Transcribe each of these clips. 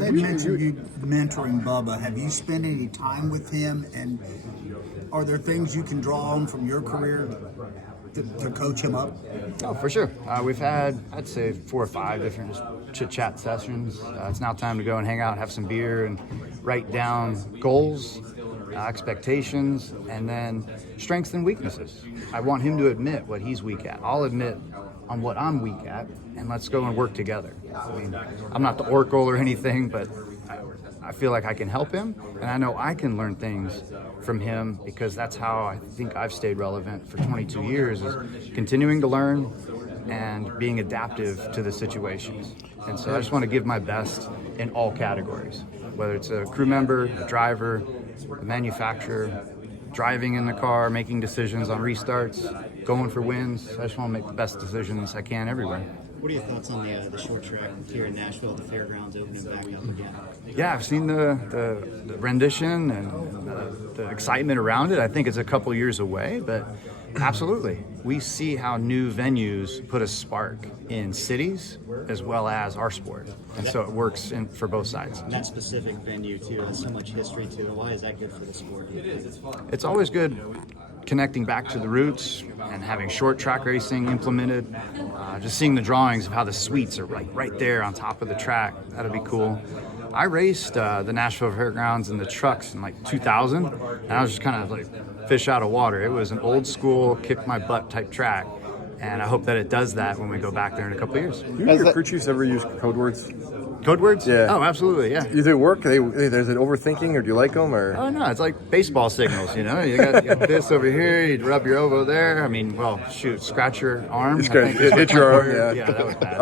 They mentioned you mentoring Bubba. Have you spent any time with him, and are there things you can draw on from your career to coach him up? Oh, for sure. We've had, I'd say, 4 or 5 different just chit-chat sessions. It's now time to go and hang out, have some beer, and write down goals, expectations, and then strengths and weaknesses. I want him to admit what he's weak at. I'll admit on what I'm weak at, and let's go and work together. I mean, I'm not the oracle or anything, but I feel like I can help him, and I know I can learn things from him, because that's how I think I've stayed relevant for 22 years, is continuing to learn and being adaptive to the situations. And so I just want to give my best in all categories, whether it's a crew member, a driver, a manufacturer, driving in the car, making decisions on restarts, going for wins. I just want to make the best decisions I can everywhere. What are your thoughts on the short track here in Nashville, the fairgrounds opening back up again? Yeah, I've seen the rendition and the excitement around it. I think it's a couple years away, but absolutely. We see how new venues put a spark in cities as well as our sport. And so it works for both sides. And that specific venue, too, has so much history to it. Why is that good for the sport? It's always good connecting back to the roots and having short track racing implemented. Just seeing the drawings of how the suites are right there on top of the track. That'll be cool. I raced the Nashville Fairgrounds in the trucks in like 2000, and I was just kind of like fish out of water. It was an old school, kick my butt type track, and I hope that it does that when we go back there in a couple of years. Do your crew chiefs ever use code words? Code words? Yeah. Oh, absolutely, yeah. Do they work? There's an overthinking, or do you like them? Or? Oh, no, it's like baseball signals, you know? You got this over here, you rub your elbow there. I mean, well, shoot, scratch your arm. Hit your arm, yeah. Yeah, that was bad.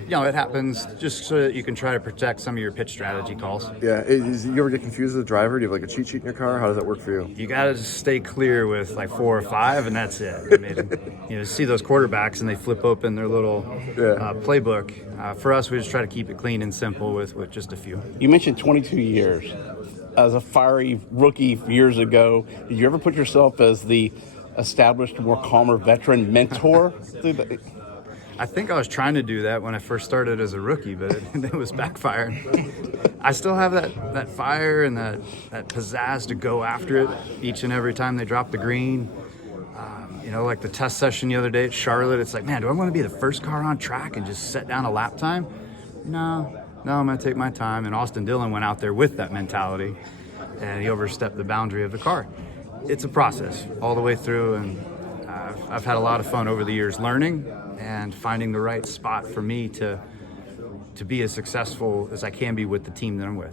You know, it happens just so that you can try to protect some of your pitch strategy calls. Yeah. You ever get confused as a driver? Do you have like a cheat sheet in your car? How does that work for you? You got to just stay clear with like 4 or 5, and that's it. I mean, you know, see those quarterbacks and they flip open their little playbook. For us, we just try to keep it clean and simple with just a few. You mentioned 22 years. As a fiery rookie years ago, did you ever put yourself as the established, more calmer veteran mentor? I think I was trying to do that when I first started as a rookie, but it was backfiring. I still have that fire and that pizzazz to go after it each and every time they drop the green. You know, like the test session the other day at Charlotte, it's like, man, do I want to be the first car on track and just set down a lap time? No, I'm going to take my time. And Austin Dillon went out there with that mentality, and he overstepped the boundary of the car. It's a process all the way through, and I've had a lot of fun over the years learning and finding the right spot for me to be as successful as I can be with the team that I'm with.